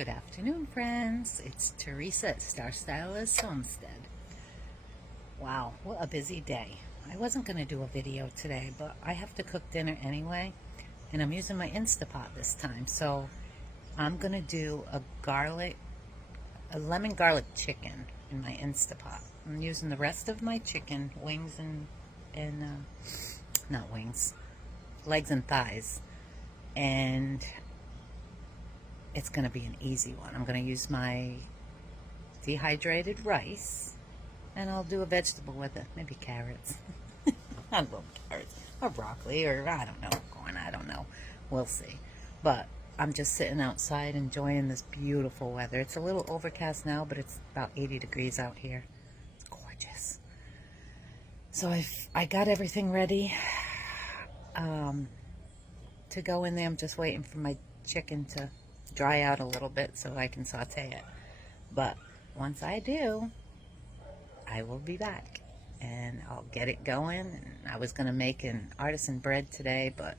Good afternoon, friends. It's Teresa at Star Stylist Homestead. Wow, what a busy day. I wasn't going to do a video today, but I have to cook dinner anyway, and I'm using my Instapot this time. So I'm going to do a lemon garlic chicken in my Instapot. I'm using the rest of my chicken, wings and not wings, legs and thighs, and it's going to be an easy one. I'm going to use my dehydrated rice, and I'll do a vegetable with it. Maybe carrots. I love carrots. Or broccoli, or I don't know, corn, I don't know. We'll see. But I'm just sitting outside enjoying this beautiful weather. It's a little overcast now, but it's about 80 degrees out here. It's gorgeous. So I got everything ready to go in there. I'm just waiting for my chicken to dry out a little bit so I can saute it. But once I do, I will be back and I'll get it going. And I was going to make an artisan bread today, but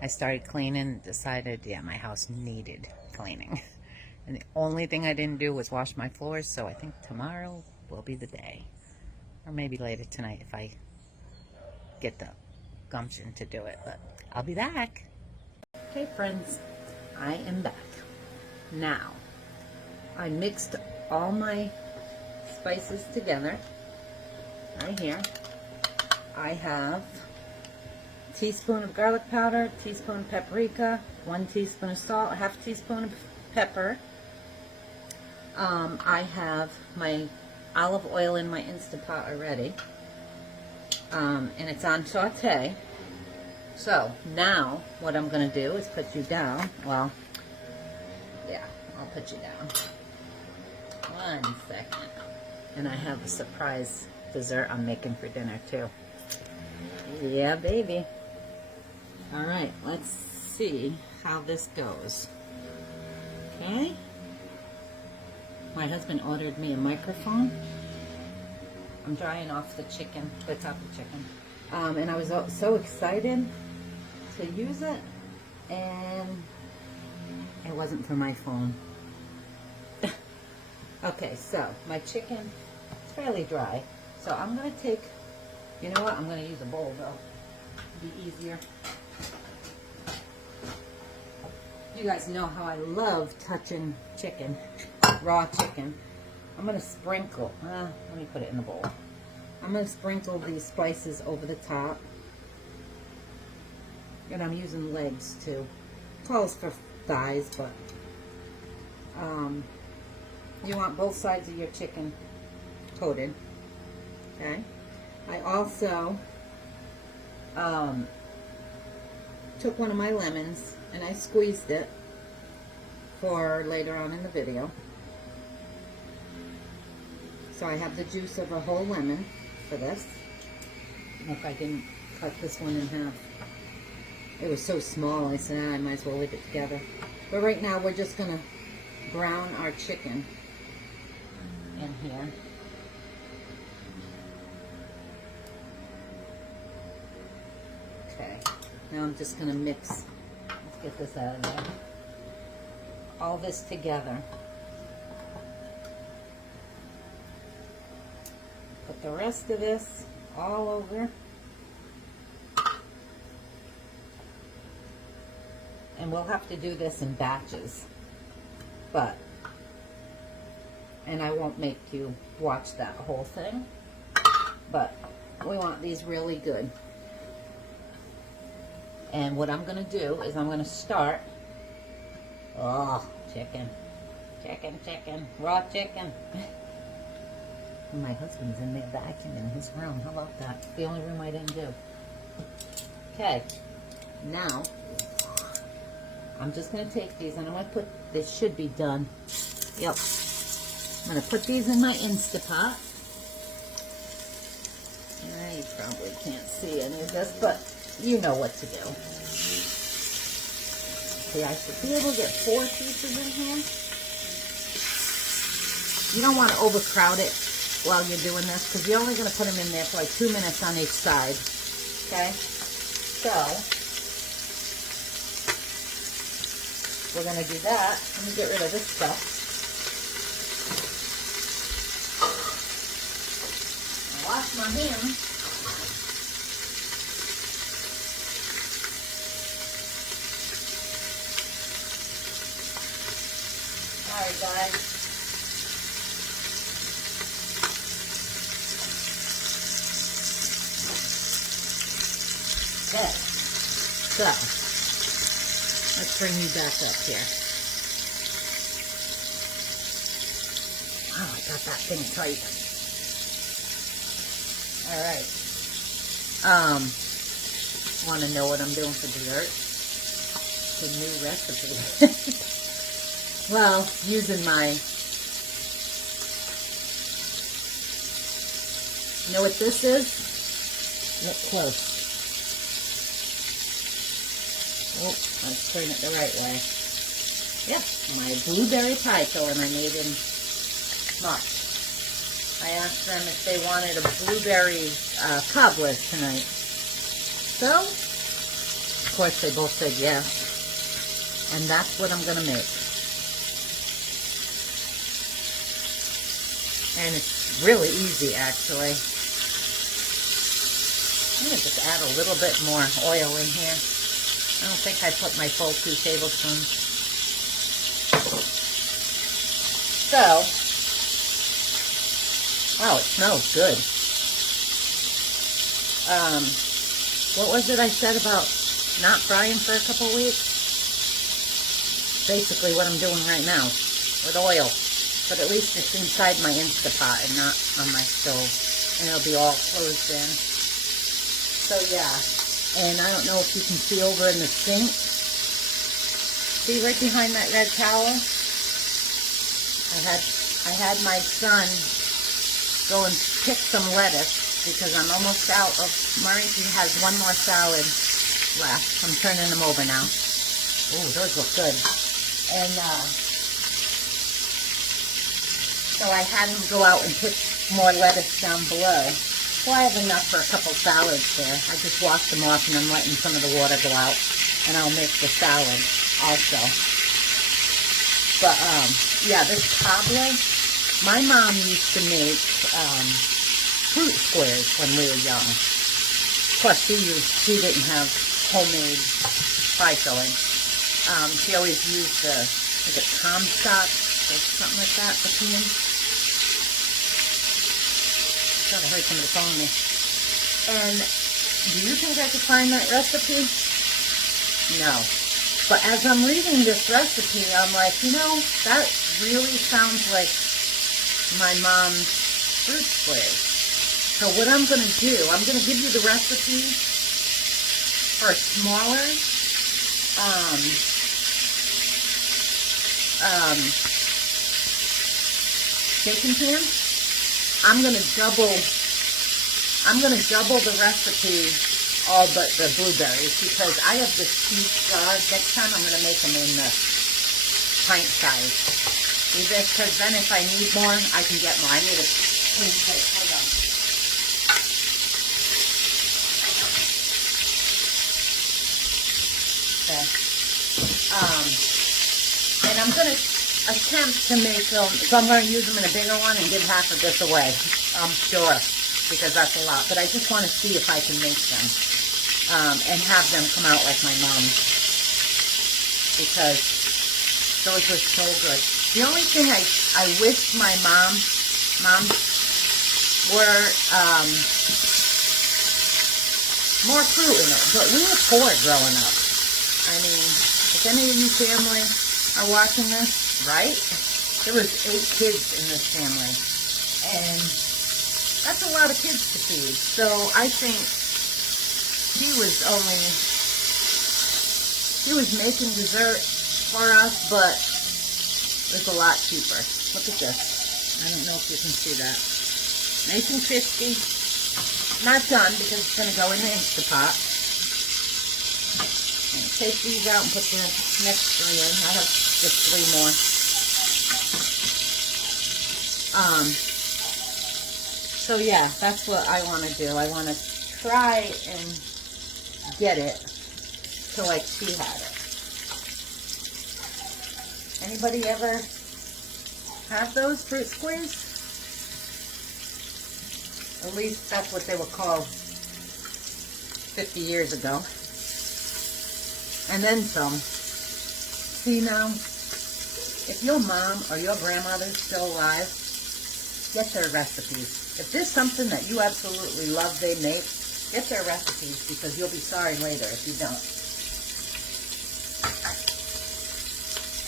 I started cleaning and decided, yeah, my house needed cleaning. And the only thing I didn't do was wash my floors, so I think tomorrow will be the day. Or maybe later tonight if I get the gumption to do it. But I'll be back. Okay, friends, I am back. Now, I mixed all my spices together. Right here, I have a teaspoon of garlic powder, teaspoon of paprika, 1 teaspoon of salt, a half teaspoon of pepper. I have my olive oil in my Instapot already, and it's on saute. So now what I'm going to do is put you down. Well, yeah, I'll put you down. 1 second. And I have a surprise dessert I'm making for dinner too. Yeah, baby. All right, let's see how this goes. Okay. My husband ordered me a microphone. I'm drying off the chicken, the top of the chicken. And I was so excited to use it, and it wasn't for my phone. Okay, so my chicken is fairly dry. So I'm going to take, you know what, I'm going to use a bowl though. It'll be easier. You guys know how I love touching chicken, raw chicken. I'm going to sprinkle, let me put it in the bowl. I'm going to sprinkle these spices over the top. And I'm using legs too. Calls for thighs, but you want both sides of your chicken coated. Okay. I also took one of my lemons and I squeezed it for later on in the video. So I have the juice of a whole lemon for this. Look, I didn't cut this one in half. It was so small, I said, I might as well leave it together. But right now we're just going to brown our chicken in here. Okay, now I'm just going to mix, let's get this out of there, all this together. Put the rest of this all over. And we'll have to do this in batches. And I won't make you watch that whole thing. But we want these really good. And what I'm going to do is I'm going to start. Oh, chicken. Chicken, chicken. Raw chicken. My husband's in there vacuuming his room. How about that? The only room I didn't do. Okay. Now, I'm just going to take these and I'm going to put, this should be done. Yep. I'm going to put these in my Instapot. You probably can't see any of this, but you know what to do. See, I should be able to get 4 pieces in here. You don't want to overcrowd it while you're doing this, because you're only going to put them in there for like 2 minutes on each side. Okay? So, we're going to do that. Let me get rid of this stuff. Wash my hands. Alright, guys. Okay. So, let's bring you back up here. Oh, I got that thing tight. Alright. Want to know what I'm doing for dessert? The new recipe. Well, using my, you know what this is? Look close. Oh, let's turn it the right way. Yeah, my blueberry pie filling I made in March. I asked them if they wanted a blueberry cobbler tonight. So, of course, they both said yes. And that's what I'm going to make. And it's really easy, actually. I'm going to just add a little bit more oil in here. I don't think I put my full 2 tablespoons. So, wow, it smells good. What was it I said about not frying for a couple weeks? Basically what I'm doing right now with oil. But at least it's inside my Instapot and not on my stove. And it'll be all closed in. So yeah. And I don't know if you can see over in the sink. See right behind that red towel? I had my son go and pick some lettuce because I'm almost out of, Murray, he has one more salad left. I'm turning them over now. Ooh, those look good. And so I had him go out and pick more lettuce down below. So I have enough for a couple salads there. I just washed them off and I'm letting some of the water go out. And I'll make the salad also. But, yeah, this cobbler, my mom used to make fruit squares when we were young. Plus, she didn't have homemade pie filling. She always used the, is it Comstock or something like that, the can? I thought I heard somebody calling me. And do you think I could find that recipe? No. But as I'm reading this recipe, I'm like, you know, that really sounds like my mom's fruit squares. So what I'm going to do, I'm going to give you the recipe for a smaller baking pan. I'm going to double the recipe, all but the blueberries, because I have this huge jar. Next time I'm going to make them in the pint size. Because then if I need more, I can get more. I need a clean plate. Hold on. Okay. And I'm going to attempt to make them, so I'm going to use them in a bigger one and give half of this away. I'm sure, because that's a lot. But I just want to see if I can make them and have them come out like my mom's, because those were so good. The only thing I wish my mom were more fruit in it, but we were poor growing up. I mean, if any of you family are watching this, right? There was 8 kids in this family, and that's a lot of kids to feed. So I think she was making dessert for us, but it was a lot cheaper. Look at this. I don't know if you can see that. Nice and crispy. Not done because it's going to go in the Instapot. I'm going to take these out and put the next 3 in. I have just 3 more. So yeah, that's what I want to do. I want to try and get it to like she had it. Anybody ever have those fruit squares? At least that's what they were called 50 years ago. And then some. See now, if your mom or your grandmother's still alive, get their recipes. If there's something that you absolutely love they make, get their recipes, because you'll be sorry later if you don't.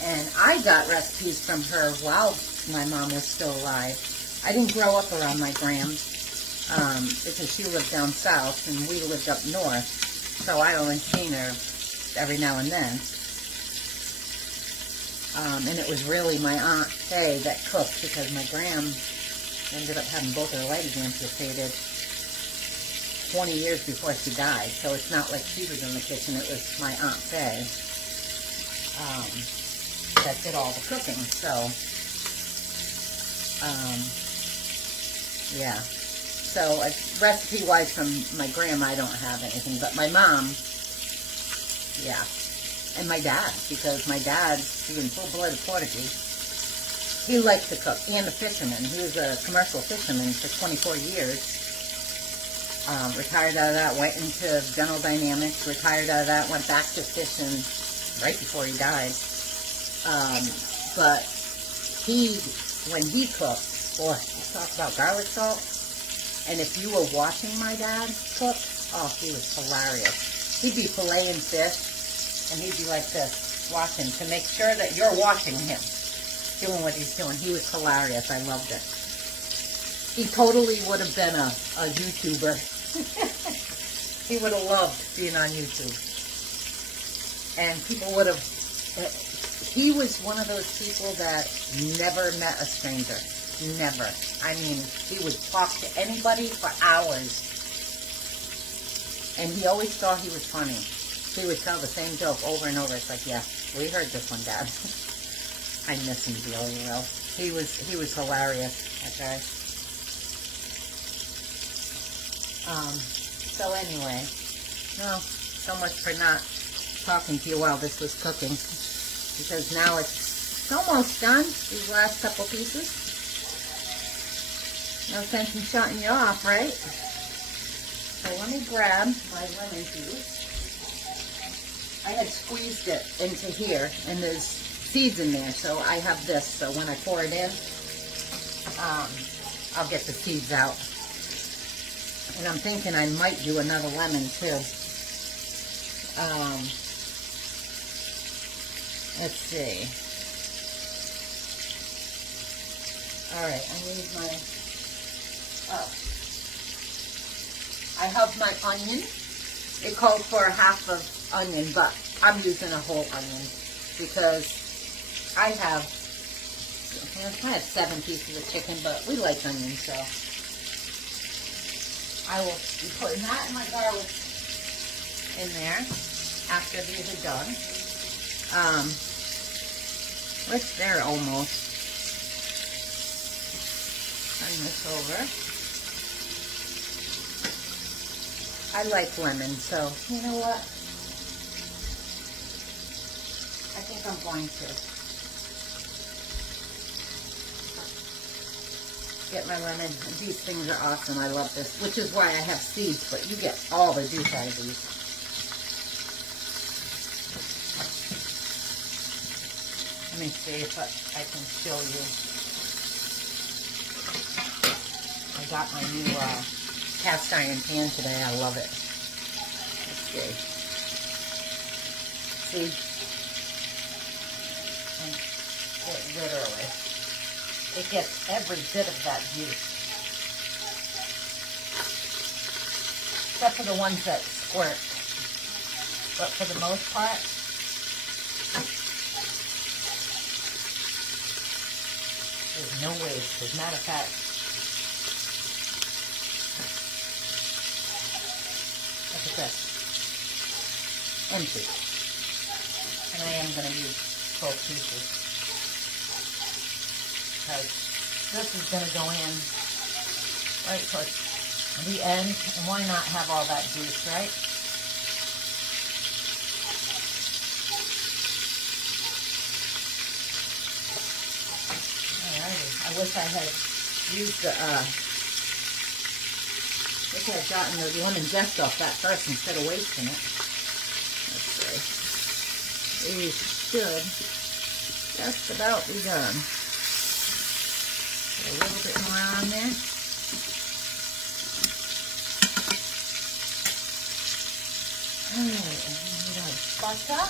And I got recipes from her while my mom was still alive. I didn't grow up around my gram because she lived down south and we lived up north. So I only seen her every now and then. And it was really my Aunt Faye that cooked, because my gram ended up having both her legs amputated 20 years before she died. So it's not like she was in the kitchen. It was my Aunt Faye that did all the cooking. So, yeah. So recipe-wise from my grandma, I don't have anything. But my mom, yeah. And my dad, because my dad, he was full-blooded Portuguese. He liked to cook, and a fisherman. He was a commercial fisherman for 24 years. Retired out of that, went into General Dynamics, retired out of that, went back to fishing right before he died. But when he cooked, boy, talk about garlic salt. And if you were watching my dad cook, oh, he was hilarious. He'd be filleting fish, and he'd be like this, watching, to make sure that you're watching him doing what he's doing. He was hilarious. I loved it. He totally would have been a YouTuber. He would have loved being on YouTube. And people would have... He was one of those people that never met a stranger. Never. I mean, he would talk to anybody for hours. And he always thought he was funny. He would tell the same joke over and over. It's like, yeah, we heard this one, Dad. I miss him dearly well. He was hilarious, that guy. So anyway, no, so much for not talking to you while this was cooking, because now it's almost done, these last couple pieces. No sense in shutting you off, right? So let me grab my lemon juice. I had squeezed it into here, and there's seeds in there, so I have this, so when I pour it in, I'll get the seeds out. And I'm thinking I might do another lemon too. Let's see. Alright, I need my, I have my onion. It calls for a half of onion, but I'm using a whole onion because I have 7 pieces of chicken, but we like onions, so I will be putting that and my garlic in there after these are done. It's there almost. Turn this over. I like lemon, so you know what? I think I'm going to get my lemon. These things are awesome. I love this, which is why I have seeds, but you get all the juice out of these. Let me see if I can show you. I got my new cast iron pan today. I love it. Let's see. See? And it literally, it gets every bit of that juice. Except for the ones that squirt. But for the most part, there's no waste. As a matter of fact, look at this. Empty. And I am going to use 12 pieces. Because this is going to go in right towards the end. And why not have all that juice, right? I wish I had used the, wish I had gotten the lemon zest off that first instead of wasting it. Let's see. These should just about be done. Put a little bit more on there. Alright, and we need our butter.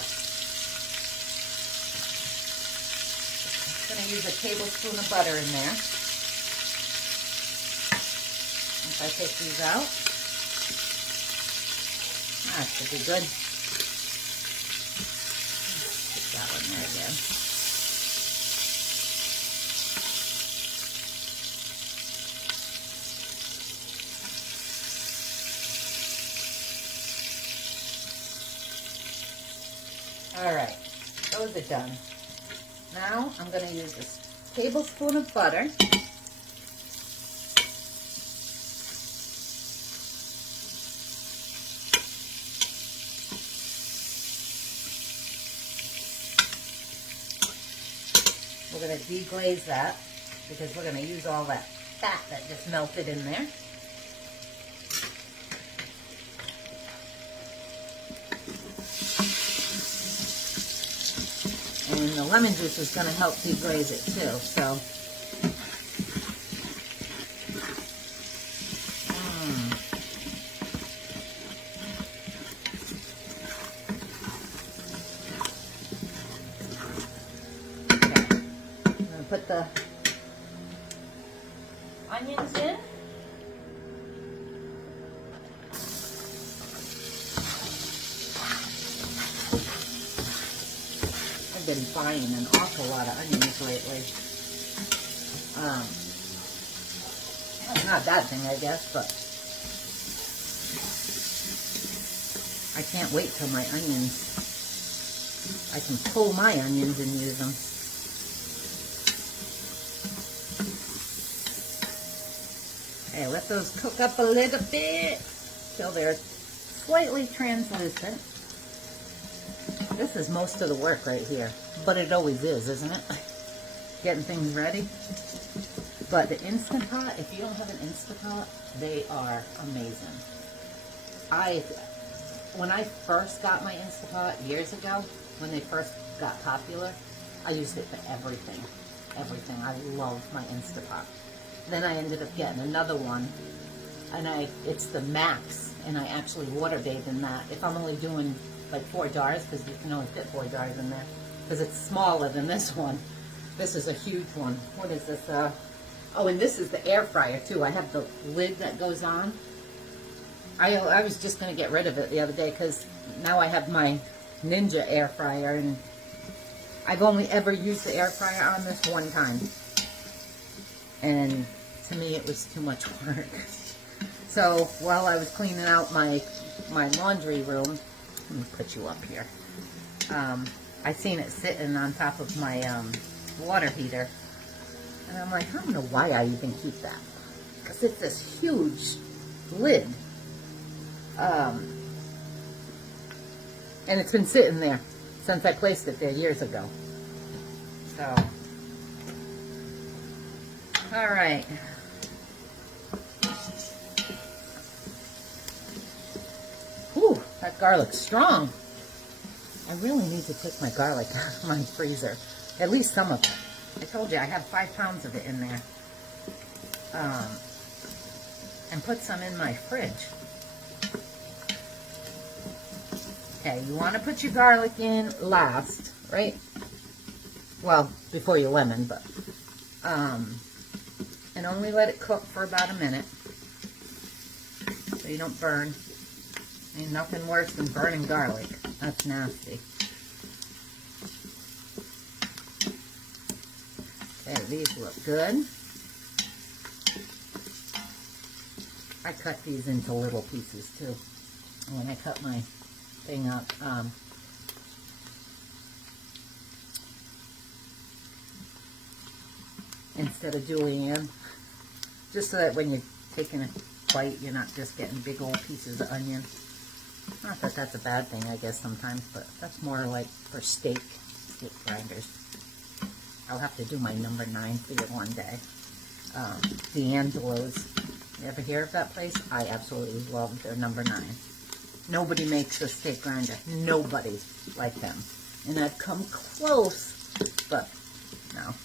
I'm going to use a tablespoon of butter in there. Once I take these out, that should be good. Put that one there again. Alright, those are done. Now I'm going to use this tablespoon of butter. We're going to deglaze that because we're going to use all that fat that just melted in there. And the lemon juice is going to help deglaze it too, so. Okay. I'm going to put the onions in. Been buying an awful lot of onions lately. Not a bad thing, I guess, but I can't wait till my onions, I can pull my onions and use them. Okay, let those cook up a little bit till they're slightly translucent. This is most of the work right here, but it always is, isn't it? Getting things ready. But the Instant Pot, if you don't have an Instant Pot, they are amazing. When I first got my Instant Pot years ago, when they first got popular, I used it for everything. Everything. I love my Instant Pot. Then I ended up getting another one, and it's the Max, and I actually water bathe in that. If I'm only doing like 4 jars, because you can only fit 4 jars in there, because it's smaller than this one. This is a huge one. What is this? Oh, and this is the air fryer too. I have the lid that goes on. I was just going to get rid of it the other day because now I have my Ninja air fryer, and I've only ever used the air fryer on this one time, and to me it was too much work. So while I was cleaning out my laundry room, let me put you up here. I seen it sitting on top of my water heater, and I'm like, I don't know why I even keep that, because it's this huge lid, and it's been sitting there since I placed it there years ago. So, all right. Whew, that garlic's strong. I really need to take my garlic out of my freezer. At least some of it. I told you I have 5 pounds of it in there. And put some in my fridge. Okay, you want to put your garlic in last, right? Well, before your lemon, but and only let it cook for about a minute so you don't burn. Ain't nothing worse than burning garlic. That's nasty. Okay, these look good. I cut these into little pieces too. When I cut my thing up, instead of julienne, just so that when you're taking a bite, you're not just getting big old pieces of onion. Not that that's a bad thing, I guess, sometimes, but that's more like for steak grinders. I'll have to do my number 9 for you one day. D'Angelo's. You ever hear of that place? I absolutely love their number 9. Nobody makes a steak grinder. Nobody like them. And I've come close, but no.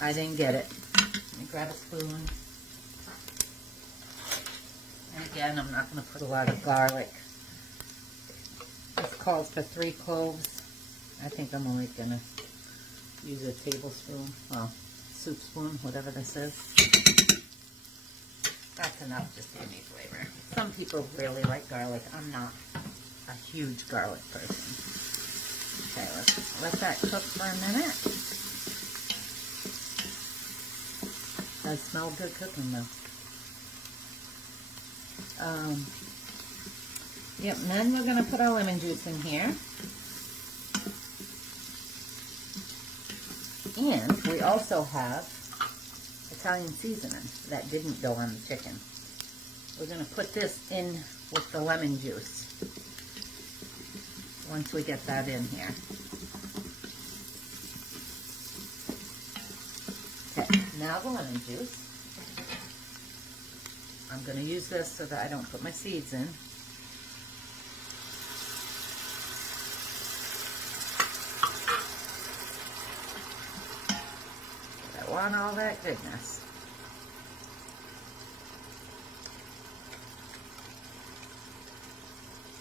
I didn't get it. Let me grab a spoon. And again, I'm not going to put a lot of garlic. This calls for 3 cloves. I think I'm only going to use a tablespoon. Well, soup spoon, whatever this is. That's enough just to give me flavor. Some people really like garlic. I'm not a huge garlic person. Okay, let's let that cook for a minute. Does smell good cooking though. Yep, and then we're going to put our lemon juice in here. And we also have Italian seasoning that didn't go on the chicken. We're going to put this in with the lemon juice once we get that in here. Okay, now the lemon juice. I'm going to use this so that I don't put my seeds in. I want all that goodness.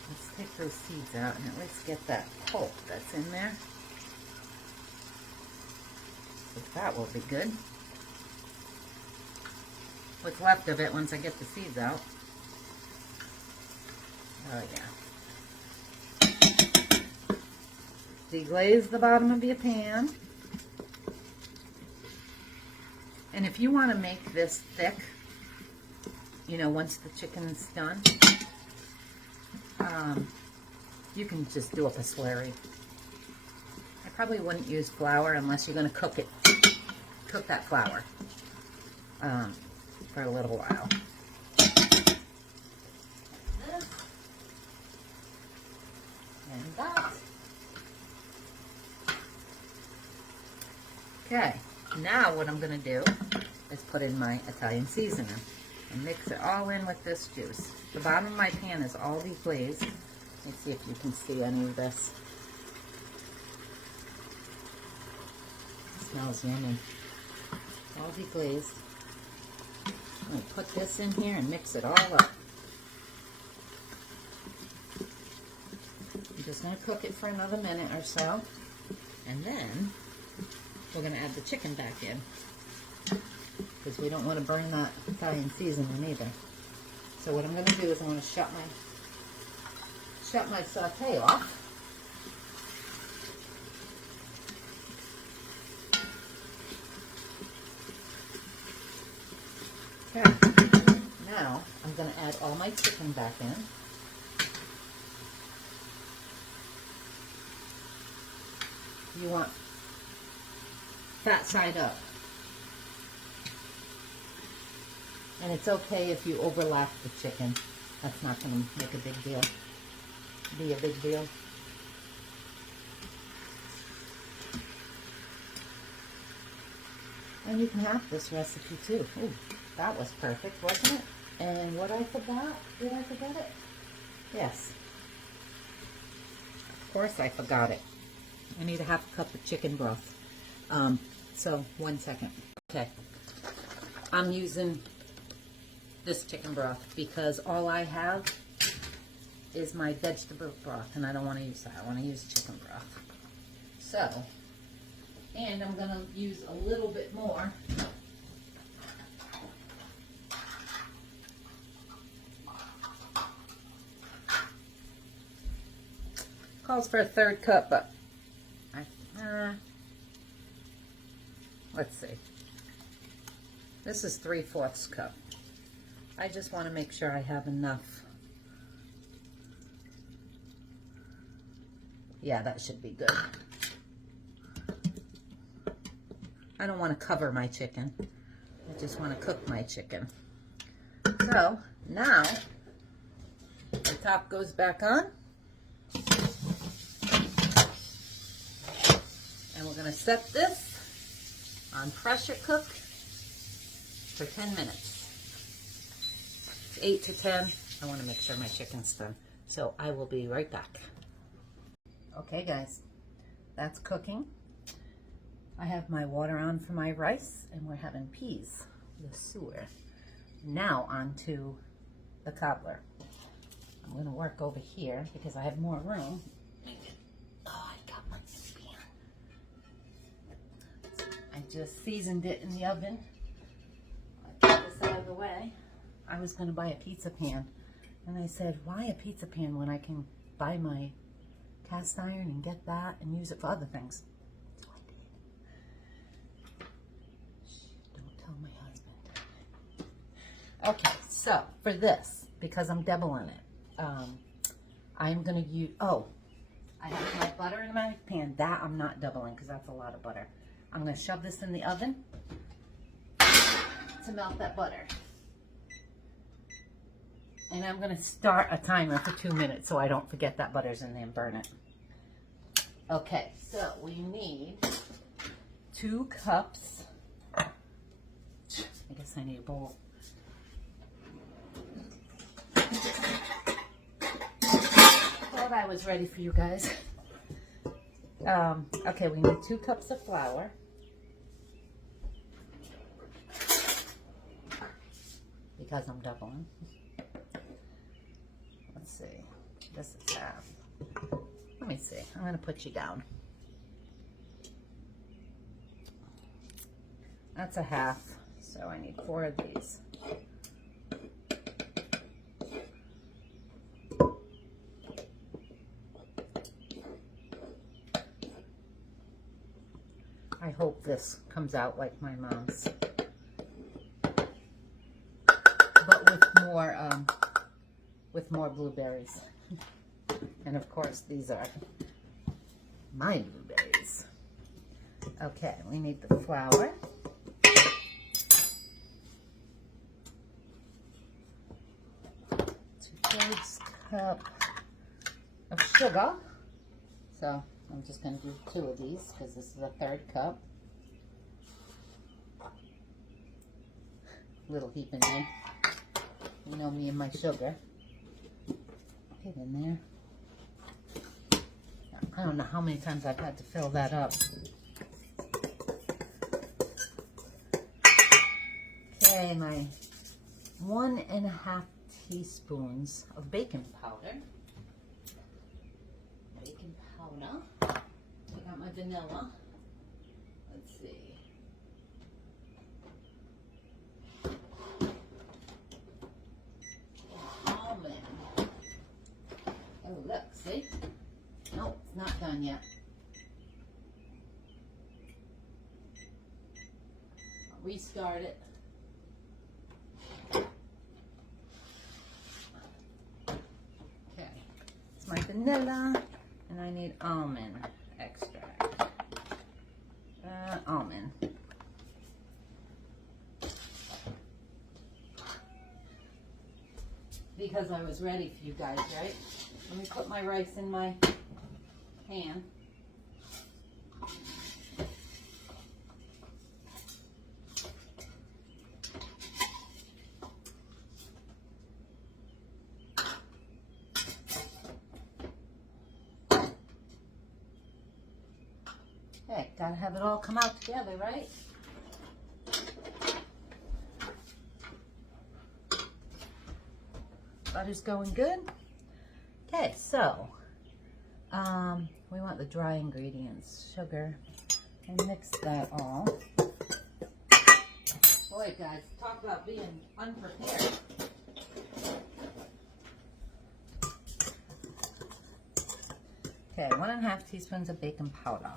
Let's take those seeds out and at least get that pulp that's in there. So that will be good. What's left of it once I get the seeds out. Oh yeah. Deglaze the bottom of your pan. And if you want to make this thick, you know, once the chicken's done, you can just do up a slurry. I probably wouldn't use flour unless you're going to cook it. Cook that flour for a little while. And that. Okay, now what I'm going to do is put in my Italian seasoning and mix it all in with this juice. The bottom of my pan is all deglazed. Let's see if you can see any of this. It smells yummy. All deglazed. I'm going to put this in here and mix it all up. I'm just going to cook it for another minute or so. And then we're going to add the chicken back in. Because we don't want to burn that Italian seasoning either. So what I'm going to do is I'm going to shut my saute off. Okay. Now I'm going to add all my chicken back in. You want fat side up. And it's okay if you overlap the chicken. That's not going to make a big deal. Be a big deal. And you can have this recipe too. Ooh, that was perfect, wasn't it? And what I forgot? Did I forget it? Yes. Of course I forgot it. I need a half a cup of chicken broth. So 1 second. Okay. I'm using this chicken broth because all I have is my vegetable broth and I don't want to use that. I want to use chicken broth. So, and I'm going to use a little bit more. Calls for a 1/3 cup, but let's see. This is 3/4 cup. I just want to make sure I have enough. Yeah, that should be good. I don't want to cover my chicken. I just want to cook my chicken. So now the top goes back on. And we're going to set this on pressure cook for 10 minutes. 8 to 10. I want to make sure my chicken's done. So I will be right back. Okay guys, that's cooking. I have my water on for my rice and we're having peas, the sewer. Now on to the cobbler. I'm going to work over here because I have more room. Oh, I got my pan. I just seasoned it in the oven. I get this out of the way. I was going to buy a pizza pan. And I said, why a pizza pan when I can buy my cast iron and get that and use it for other things? So I did. Shh, don't tell my husband. Okay, so for this, because I'm doubling it, I'm going to use, I have my butter in my pan. That I'm not doubling because that's a lot of butter. I'm going to shove this in the oven to melt that butter. And I'm going to start a timer for 2 minutes so I don't forget that butter's in there and burn it. Okay, so we need 2 cups. I guess I need a bowl. Thought I was ready for you guys. Okay, we need 2 cups of flour. Because I'm doubling. Let's see. This is half. Let me see. I'm going to put you down. That's a half. So I need 4 of these. I hope this comes out like my mom's. But with more blueberries. And of course these are my blueberries. Okay, we need the flour. 2/3 cup of sugar. So I'm just going to do 2 of these because this is a 1/3 cup. Little heap in there. You know me and my sugar. Get in there. I don't know how many times I've had to fill that up. Okay, my 1½ teaspoons of baking powder. Baking powder. I got my vanilla. Let's see. Oh, look, see? No, it's not done yet. I'll restart it. Okay, it's my vanilla, and I need almond extract. Almond. Because I was ready for you guys, right? Let me put my rice in my pan. Hey, gotta have it all come out together, right? Butter's going good. Okay, so we want the dry ingredients, sugar, and mix that all. Boy, guys, talk about being unprepared. Okay, 1½ teaspoons of baking powder.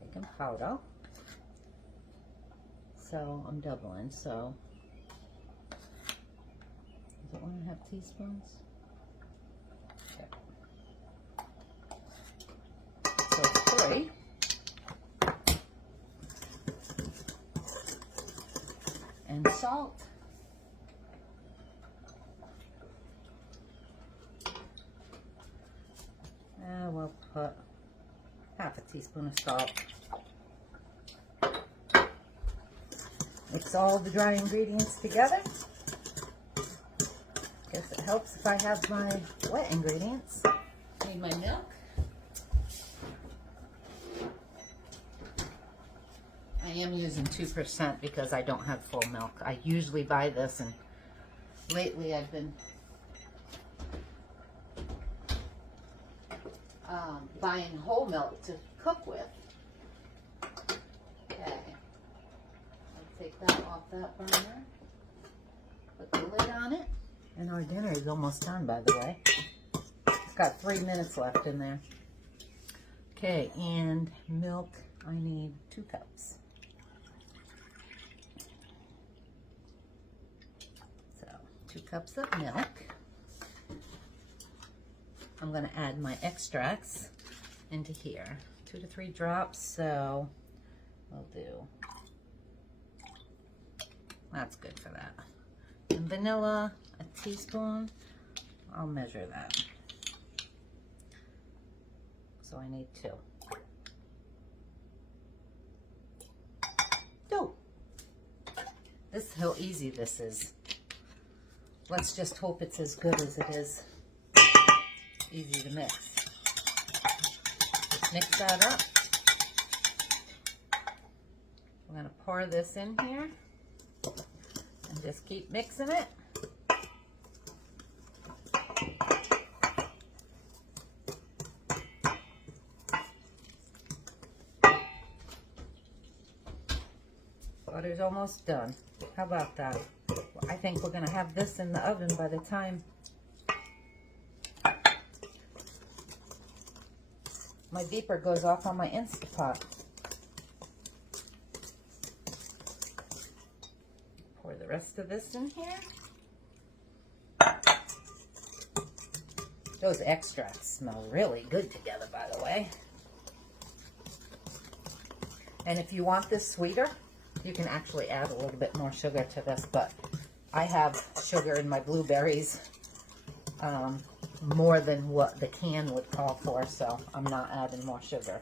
Baking powder. So I'm doubling, so is it 1½ teaspoons? Okay. So 3. And salt. And we'll put ½ half a teaspoon of salt. Mix all the dry ingredients together. Guess it helps if I have my wet ingredients. Need my milk. I am using 2% because I don't have full milk. I usually buy this, and lately I've been buying whole milk to cook with. Okay. I'll take that off that burner. Put the lid on it. And our dinner is almost done, by the way. It's got 3 minutes left in there. Okay, and milk, I need 2 cups. So, 2 cups of milk. I'm going to add my extracts into here. 2 to 3 drops, so we'll do, that's good for that. And vanilla, a teaspoon. I'll measure that. So I need 2. 2. This is how easy this is. Let's just hope it's as good as it is easy to mix. Just mix that up. I'm going to pour this in here and just keep mixing it. Butter's almost done. How about that? I think we're going to have this in the oven by the time my beeper goes off on my Instant Pot. Pour the rest of this in here. Those extracts smell really good together, by the way. And if you want this sweeter, you can actually add a little bit more sugar to this, but I have sugar in my blueberries more than what the can would call for, so I'm not adding more sugar.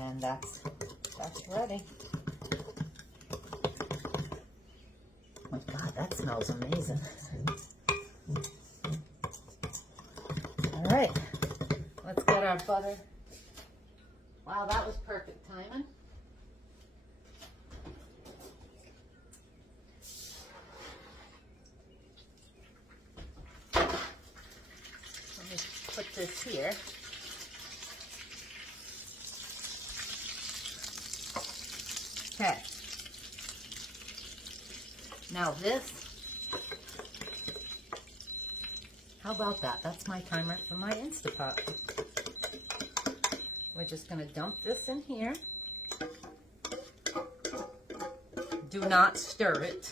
And that's ready. Oh my God, that smells amazing. All right, let's get our butter. Wow, that was perfect timing. Let me put this here. Okay. Now this, how about that? That's my timer for my Instant Pot. We're just going to dump this in here. Do not stir it.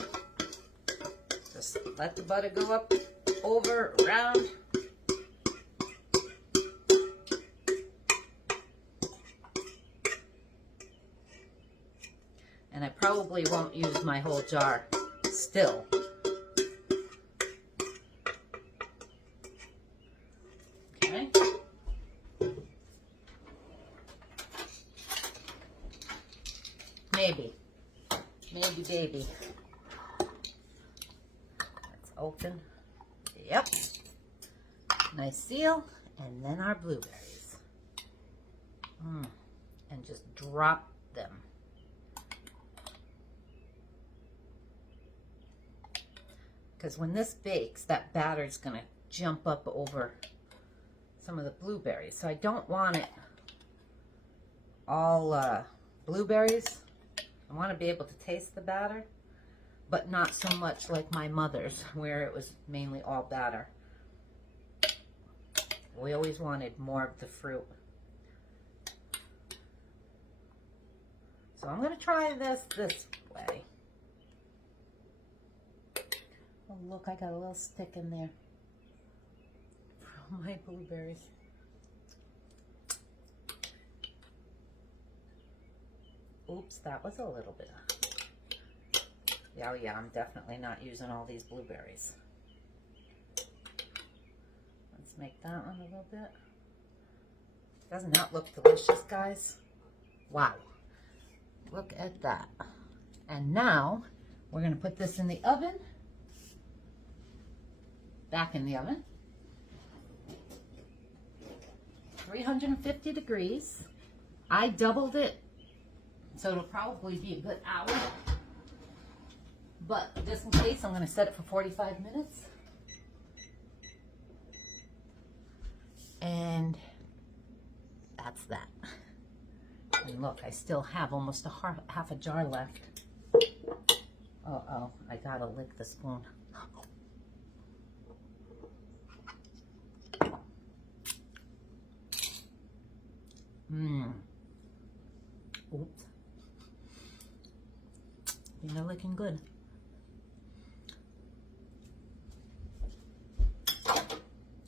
Just let the butter go up, over, around. And I probably won't use my whole jar still. Okay. Maybe, baby. Let's open. Yep. Nice seal. And then our blueberries. And just drop them. Because when this bakes, that batter's going to jump up over some of the blueberries. So I don't want it all blueberries. I want to be able to taste the batter, but not so much like my mother's, where it was mainly all batter. We always wanted more of the fruit. So I'm going to try this way. Oh, look, I got a little stick in there from my blueberries. Oops, that was a little bit. Yeah, I'm definitely not using all these blueberries. Let's make that one a little bit. Doesn't that look delicious, guys? Wow. Look at that. And now we're going to put this in the oven. Back in the oven. 350 degrees. I doubled it, so it'll probably be a good hour. But just in case, I'm going to set it for 45 minutes. And that's that. And look, I still have almost half a jar left. Uh-oh, I gotta lick the spoon. Oops. You're looking good.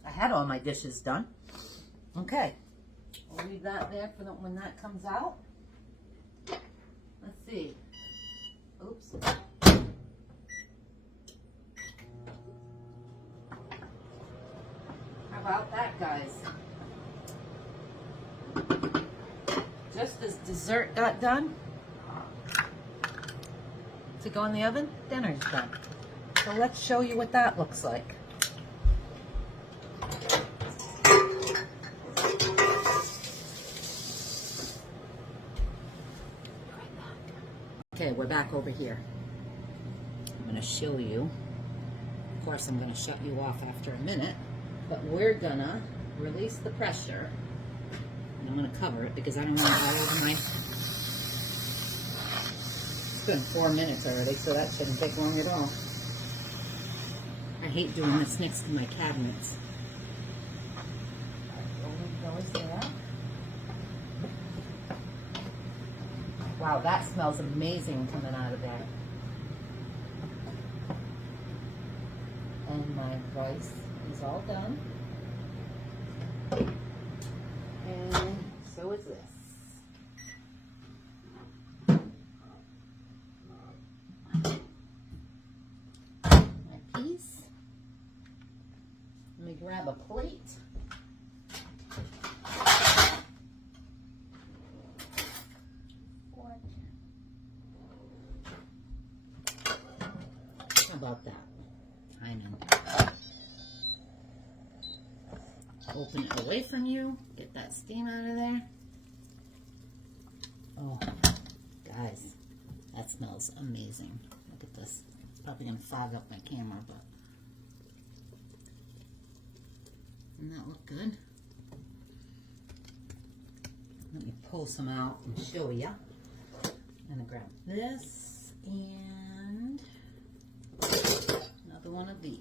I had all my dishes done. Okay. We'll leave that there for when that comes out. Let's see. Oops. How about that, guys? Just as dessert got done to go in the oven, dinner's done. So let's show you what that looks like. Okay, we're back over here. I'm going to show you. Of course, I'm going to shut you off after a minute, but we're going to release the pressure. And I'm going to cover it because I don't want it all over my... It's been 4 minutes already, so that shouldn't take long at all. I hate doing this next to my cabinets. Goes there. Wow, that smells amazing coming out of there. And my rice is all done. And so is this. My piece. Let me grab a plate. How about that? Timing. Open it away from you. Get that steam out of there. Oh, guys, that smells amazing. Look at this. It's probably going to fog up my camera, but doesn't that look good? Let me pull some out and show you. I'm going to grab this and another one of these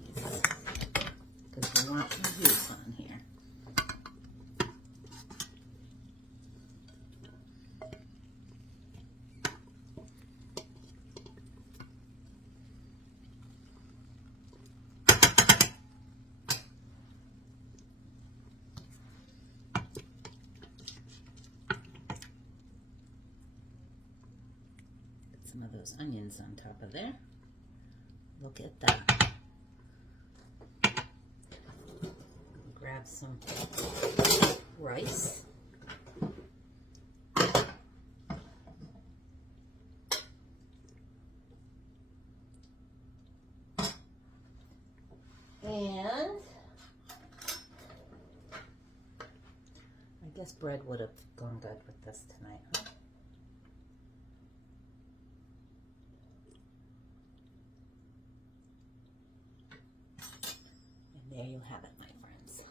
because we want some juice on here. Some of those onions on top of there. Look at that. Grab some rice. And I guess bread would have gone good with this tonight, huh? There you have it, my friends.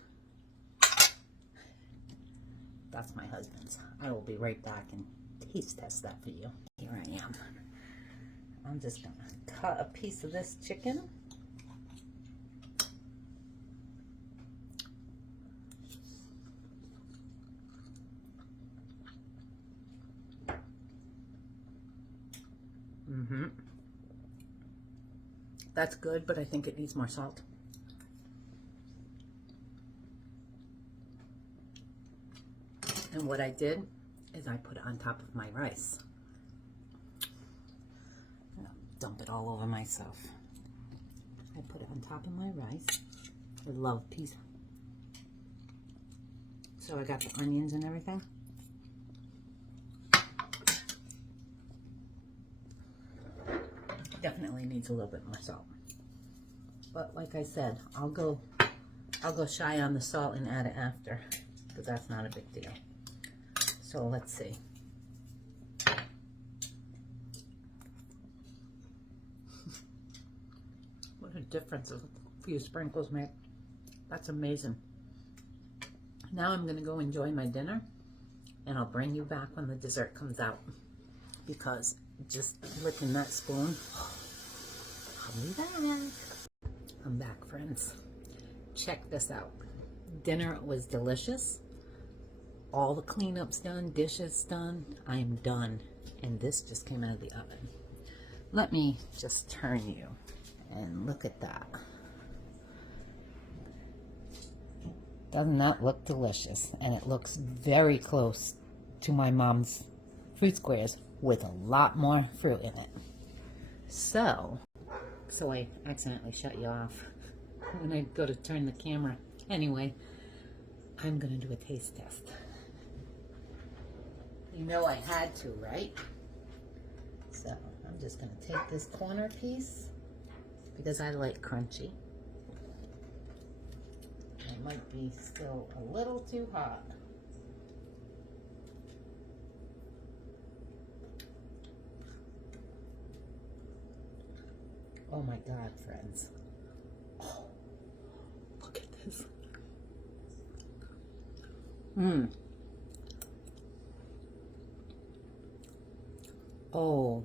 That's my husband's. I will be right back and taste test that for you. Here I am. I'm just going to cut a piece of this chicken. That's good, but I think it needs more salt. And what I did is I put it on top of my rice. I'll dump it all over myself. I put it on top of my rice. I love So I got the onions and everything. Definitely needs a little bit more salt. But like I said, I'll go shy on the salt and add it after, because that's not a big deal. So let's see. What a difference a few sprinkles make. That's amazing. Now I'm going to go enjoy my dinner, and I'll bring you back when the dessert comes out, because just licking that spoon, I'll be back. I'm back, friends. Check this out. Dinner was delicious. All the cleanups done, dishes done. I am done. And this just came out of the oven. Let me just turn you and look at that. Doesn't that look delicious? And it looks very close to my mom's fruit squares with a lot more fruit in it. So I accidentally shut you off when I go to turn the camera. Anyway, I'm gonna do a taste test. You know I had to, right? So I'm just gonna take this corner piece because I like crunchy. It might be still a little too hot. Oh my God, friends. Oh, look at this. Oh.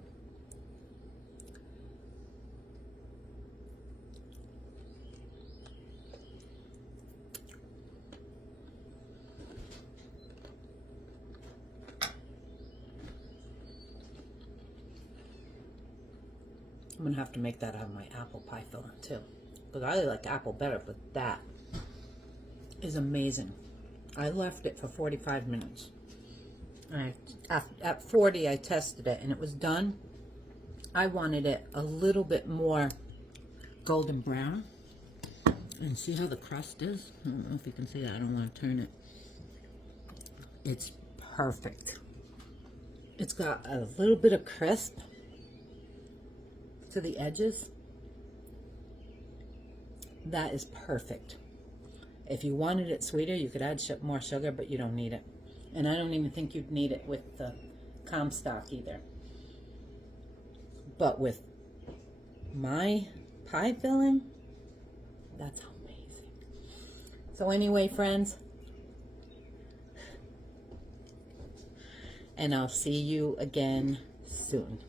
I'm gonna have to make that out of my apple pie filling too, because I like apple better, but that is amazing. I left it for 45 minutes. At 40, I tested it and it was done. I wanted it a little bit more golden brown. And see how the crust is? I don't know if you can see that. I don't want to turn it. It's perfect. It's got a little bit of crisp to the edges. That is perfect. If you wanted it sweeter, you could add more sugar, but you don't need it. And I don't even think you'd need it with the Comstock either. But with my pie filling, that's amazing. So anyway, friends, and I'll see you again soon.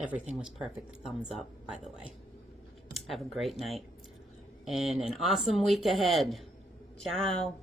Everything was perfect. Thumbs up, by the way. Have a great night and an awesome week ahead. Ciao.